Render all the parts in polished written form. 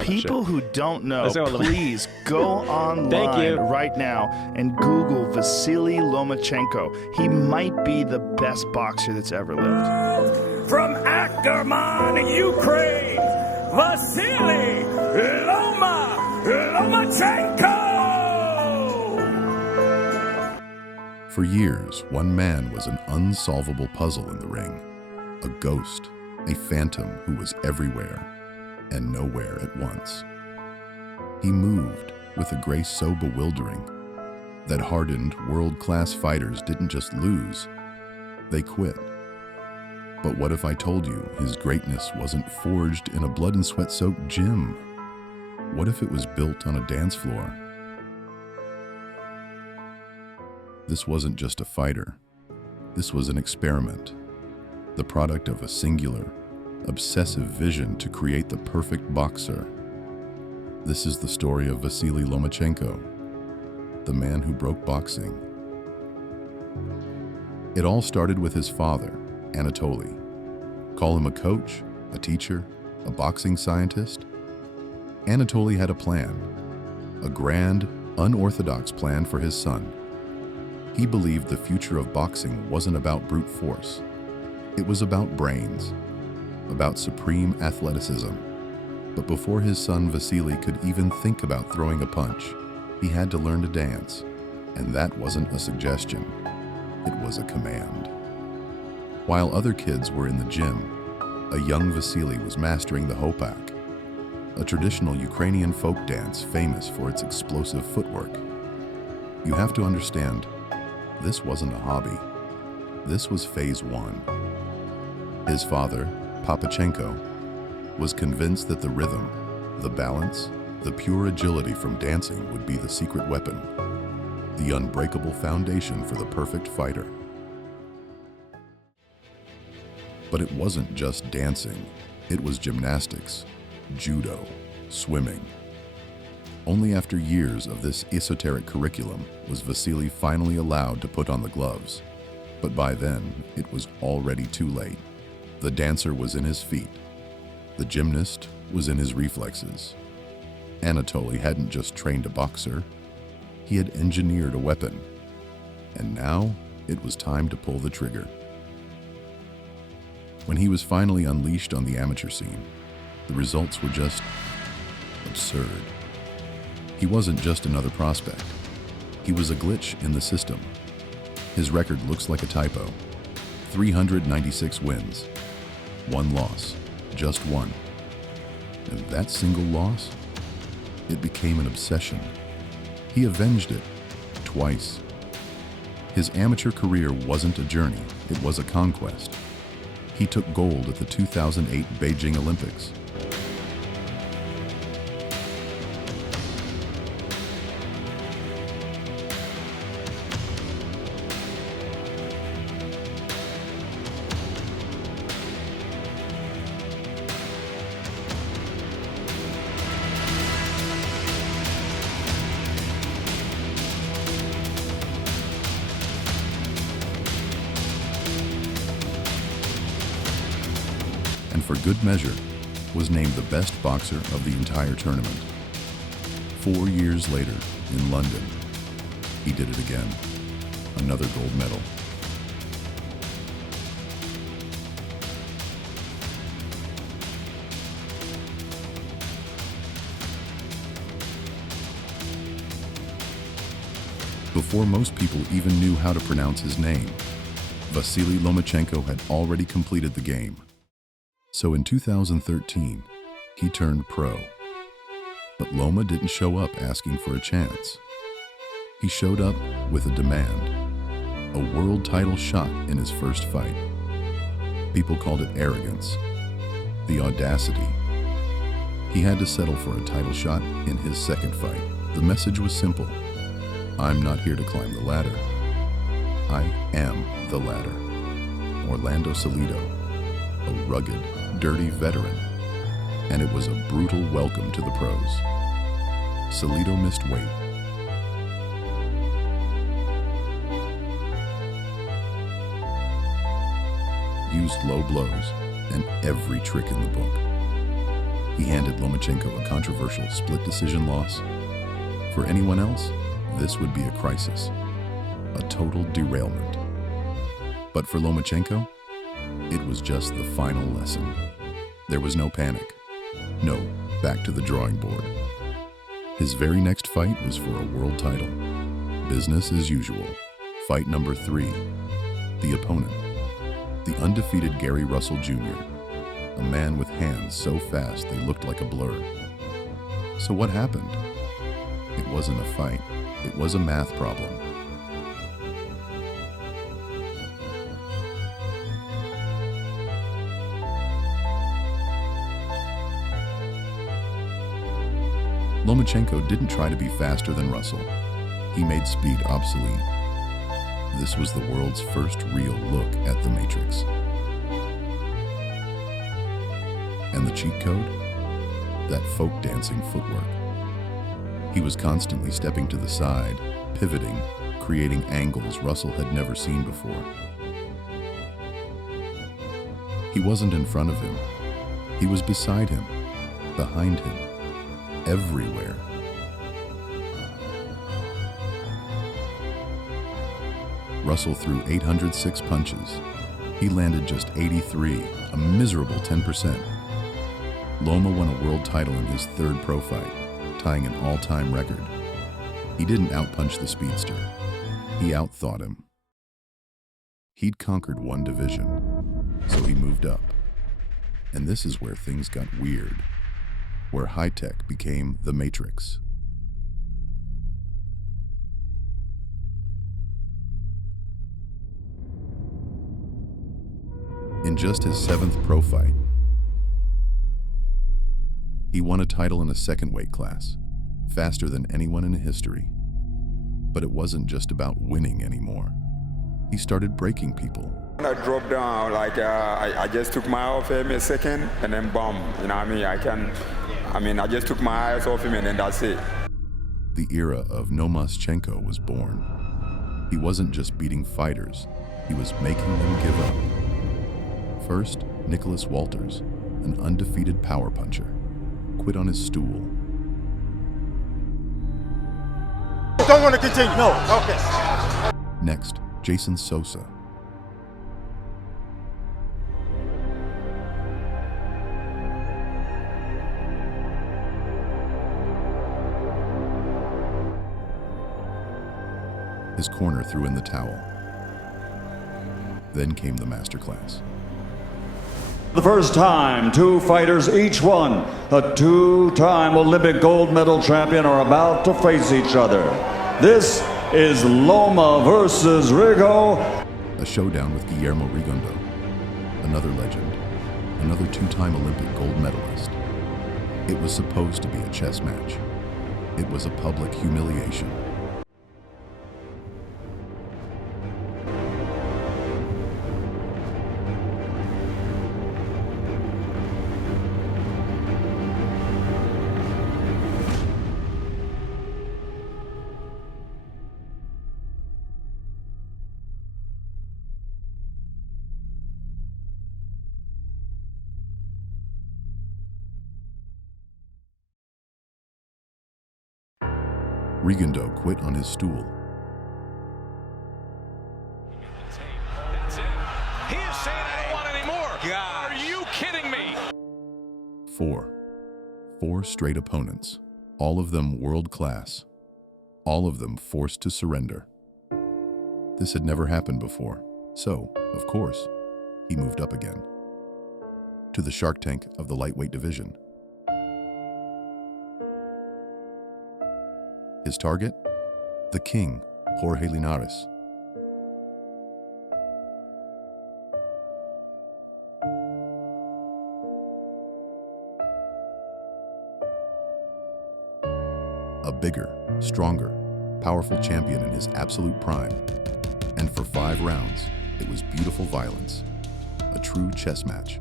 People who don't know, please go online right now and Google Vasiliy Lomachenko. He might be the best boxer that's ever lived. From Akkerman, Ukraine, Vasiliy Lomachenko! For years, one man was an unsolvable puzzle in the ring. A ghost, a phantom who was everywhere and nowhere at once. He moved with a grace so bewildering that hardened world-class fighters didn't just lose, they quit. But what if I told you his greatness wasn't forged in a blood and sweat-soaked gym? What if it was built on a dance floor? This wasn't just a fighter. This was an experiment, the product of a singular, obsessive vision to create the perfect boxer. This is the story of Vasiliy Lomachenko, the man who broke boxing. It all started with his father, Anatoly. Call him a coach, a teacher, a boxing scientist. Anatoly had a plan, a grand, unorthodox plan for his son. He believed the future of boxing wasn't about brute force. It was about brains, about supreme athleticism. But before his son Vasily could even think about throwing a punch, he had to learn to dance. And that wasn't a suggestion, it was a command. While other kids were in the gym, a young Vasily was mastering the hopak, a traditional Ukrainian folk dance famous for its explosive footwork. You have to understand, this wasn't a hobby. This was phase one. His father, Papachenko, was convinced that the rhythm, the balance, the pure agility from dancing would be the secret weapon, the unbreakable foundation for the perfect fighter. But it wasn't just dancing, it was gymnastics, judo, swimming. Only after years of this esoteric curriculum was Vasily finally allowed to put on the gloves. But by then, it was already too late. The dancer was in his feet. The gymnast was in his reflexes. Anatoly hadn't just trained a boxer, he had engineered a weapon. And now, it was time to pull the trigger. When he was finally unleashed on the amateur scene, the results were just absurd. He wasn't just another prospect. He was a glitch in the system. His record looks like a typo. 396 wins. One loss. Just one. And that single loss? It became an obsession. He avenged it. Twice. His amateur career wasn't a journey, it was a conquest. He took gold at the 2008 Beijing Olympics. And for good measure, was named the best boxer of the entire tournament. 4 years later, in London, he did it again. Another gold medal. Before most people even knew how to pronounce his name, Vasiliy Lomachenko had already completed the game. So in 2013, he turned pro. But Loma didn't show up asking for a chance. He showed up with a demand, a world title shot in his first fight. People called it arrogance, the audacity. He had to settle for a title shot in his second fight. The message was simple. I'm not here to climb the ladder. I am the ladder. Orlando Salido, a rugged, dirty veteran, and it was a brutal welcome to the pros. Salido missed weight. Used low blows and every trick in the book. He handed Lomachenko a controversial split decision loss. For anyone else, this would be a crisis, a total derailment. But for Lomachenko, it was just the final lesson. There was no panic. No, back to the drawing board. His very next fight was for a world title. Business as usual. Fight number 3. The opponent, the undefeated Gary Russell Jr., a man with hands so fast they looked like a blur. So what happened? It wasn't a fight. It was a math problem. Lomachenko didn't try to be faster than Russell. He made speed obsolete. This was the world's first real look at the Matrix. And the cheat code? That folk dancing footwork. He was constantly stepping to the side, pivoting, creating angles Russell had never seen before. He wasn't in front of him. He was beside him, behind him, everywhere. Russell threw 806 punches. He landed just 83, a miserable 10%. Loma won a world title in his 3rd pro fight, tying an all-time record. He didn't outpunch the speedster. He outthought him. He'd conquered one division, so he moved up. And this is where things got weird, where high-tech became the Matrix. In just his 7th pro fight, he won a title in a 2nd weight class, faster than anyone in history. But it wasn't just about winning anymore. He started breaking people. I dropped down, I just took my eye off him a second, and then boom, you know what I mean? I just took my eyes off him, and then that's it. The era of Lomachenko was born. He wasn't just beating fighters, he was making them give up. First, Nicholas Walters, an undefeated power puncher, quit on his stool. Don't want to continue, no, okay. Next, Jason Sosa. His corner threw in the towel. Then came the masterclass. The first time, 2 fighters each won. A 2-time Olympic gold medal champion are about to face each other. This is Loma versus Rigo. A showdown with Guillermo Rigondo, another legend, another 2-time Olympic gold medalist. It was supposed to be a chess match. It was a public humiliation. Rigondo quit on his stool. That's it. He is saying, I don't want any more. God. Are you kidding me? 4 straight opponents, all of them world class, all of them forced to surrender. This had never happened before, so, of course, he moved up again. To the Shark Tank of the lightweight division. His target? The king, Jorge Linares. A bigger, stronger, powerful champion in his absolute prime. And for 5 rounds, it was beautiful violence. A true chess match.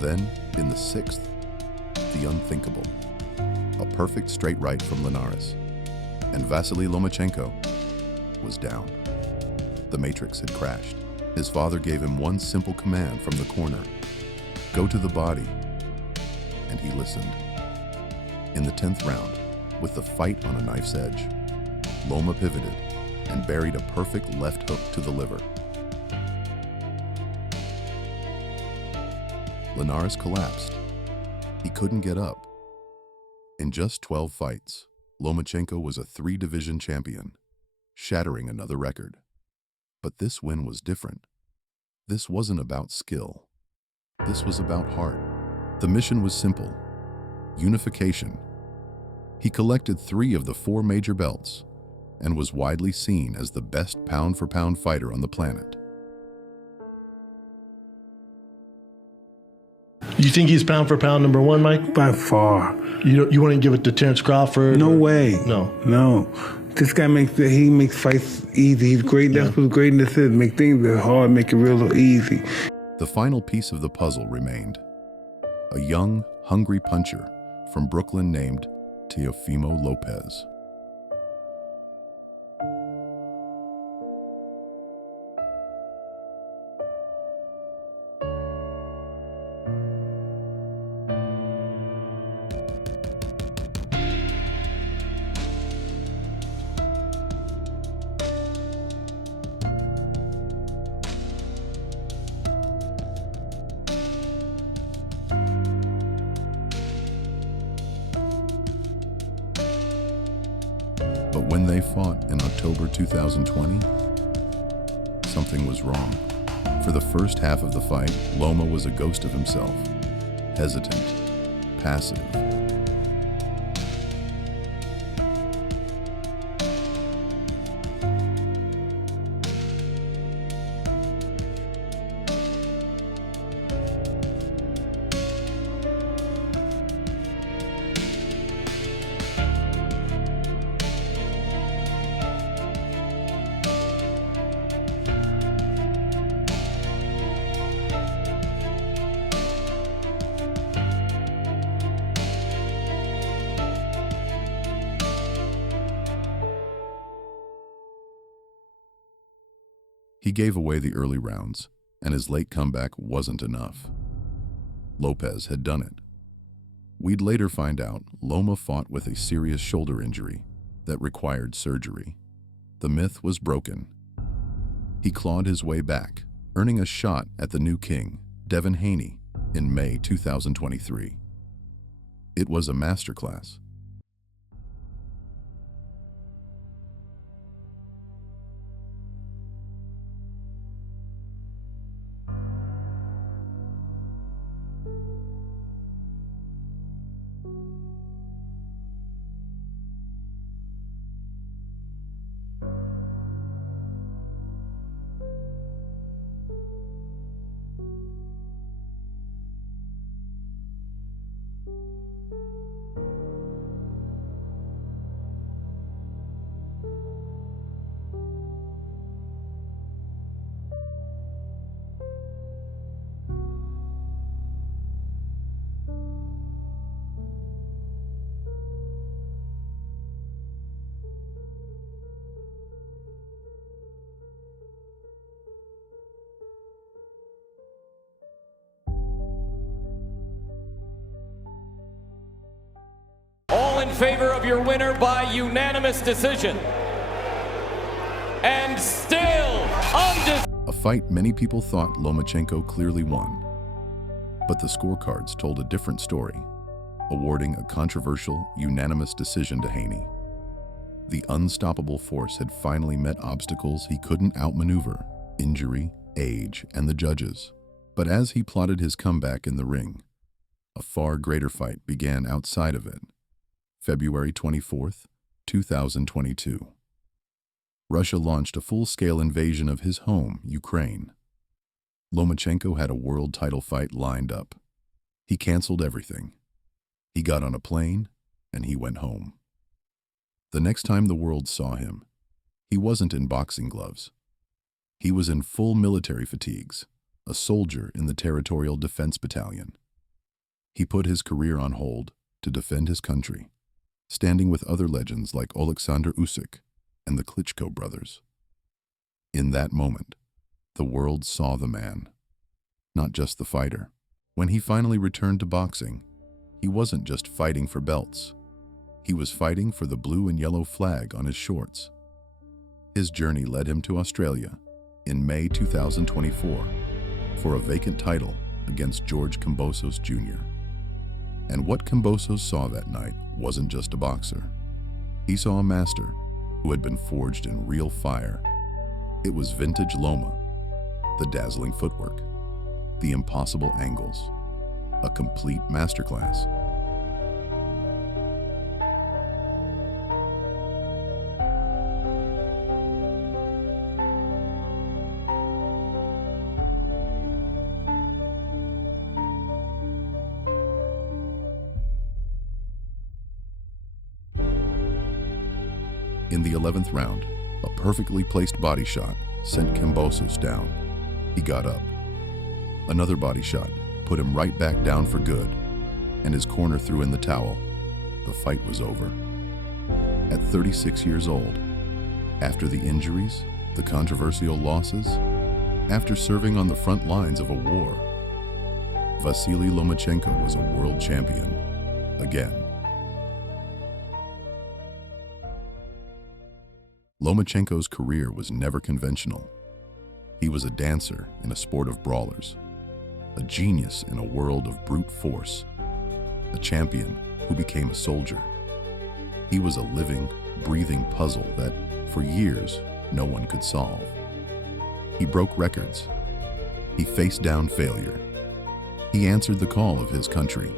Then, in the 6th, the unthinkable. A perfect straight right from Linares, and Vasiliy Lomachenko was down. The matrix had crashed. His father gave him one simple command from the corner: go to the body, and he listened. In the 10th round, with the fight on a knife's edge, Loma pivoted and buried a perfect left hook to the liver. Linares collapsed. He couldn't get up. In just 12 fights, Lomachenko was a 3-division champion, shattering another record. But this win was different. This wasn't about skill. This was about heart. The mission was simple: unification. He collected 3 of the 4 major belts and was widely seen as the best pound-for-pound fighter on the planet. You think he's pound for pound number 1, Mike? By far. You wouldn't give it to Terrence Crawford? No way. No. This guy makes fights easy. He's great. That's what greatness is. Make things hard, make it real easy. The final piece of the puzzle remained: a young, hungry puncher from Brooklyn named Teofimo Lopez. But when they fought in October 2020, something was wrong. For the first half of the fight, Loma was a ghost of himself, hesitant, passive. He gave away the early rounds, and his late comeback wasn't enough. Lopez had done it. We'd later find out Loma fought with a serious shoulder injury that required surgery. The myth was broken. He clawed his way back, earning a shot at the new king, Devin Haney, in May 2023. It was a masterclass. All in favor of your winner by unanimous decision. And still undefeated. A fight many people thought Lomachenko clearly won. But the scorecards told a different story, awarding a controversial, unanimous decision to Haney. The unstoppable force had finally met obstacles he couldn't outmaneuver: injury, age, and the judges. But as he plotted his comeback in the ring, a far greater fight began outside of it. February 24th, 2022. Russia launched a full-scale invasion of his home, Ukraine. Lomachenko had a world title fight lined up. He canceled everything. He got on a plane, and he went home. The next time the world saw him, he wasn't in boxing gloves. He was in full military fatigues, a soldier in the Territorial Defense Battalion. He put his career on hold to defend his country, standing with other legends like Alexander Usyk and the Klitschko brothers. In that moment, the world saw the man, not just the fighter. When he finally returned to boxing, he wasn't just fighting for belts. He was fighting for the blue and yellow flag on his shorts. His journey led him to Australia in May 2024 for a vacant title against George Kambosos Jr. And what Kambosos saw that night wasn't just a boxer. He saw a master who had been forged in real fire. It was vintage Loma, the dazzling footwork, the impossible angles, a complete masterclass. In the 11th round, a perfectly placed body shot sent Kambosos down. He got up. Another body shot put him right back down for good, and his corner threw in the towel. The fight was over. At 36 years old, after the injuries, the controversial losses, after serving on the front lines of a war, Vasiliy Lomachenko was a world champion again. Lomachenko's career was never conventional. He was a dancer in a sport of brawlers, a genius in a world of brute force, a champion who became a soldier. He was a living, breathing puzzle that, for years, no one could solve. He broke records. He faced down failure. He answered the call of his country.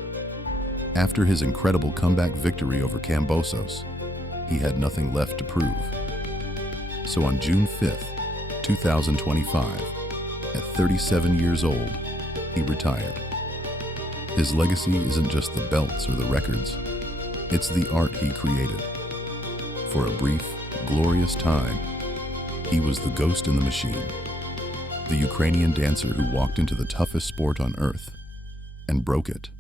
After his incredible comeback victory over Kambosos, he had nothing left to prove. So on June 5th, 2025, at 37 years old, he retired. His legacy isn't just the belts or the records, it's the art he created. For a brief, glorious time, he was the ghost in the machine, the Ukrainian dancer who walked into the toughest sport on earth and broke it